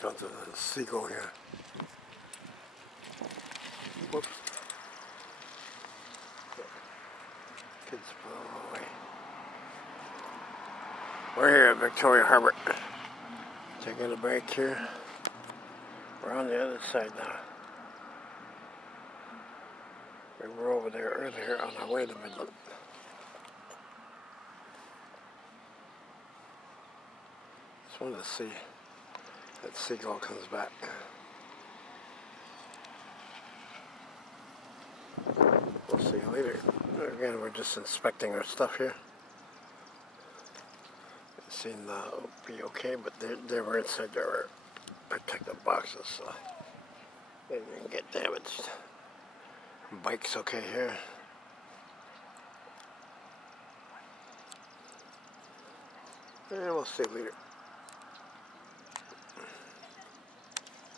comes a seagull here. Whoops. Kids blow away. We're here at Victoria Harbor. Taking a break here. We're on the other side now. We were over there earlier on our way to Midland. Just wanted to see that seagull comes back. We'll see you later. Again, we're just inspecting our stuff here. It seemed to be okay, but they were inside their protective boxes, so they didn't get damaged. Bike's okay here. And we'll see you later.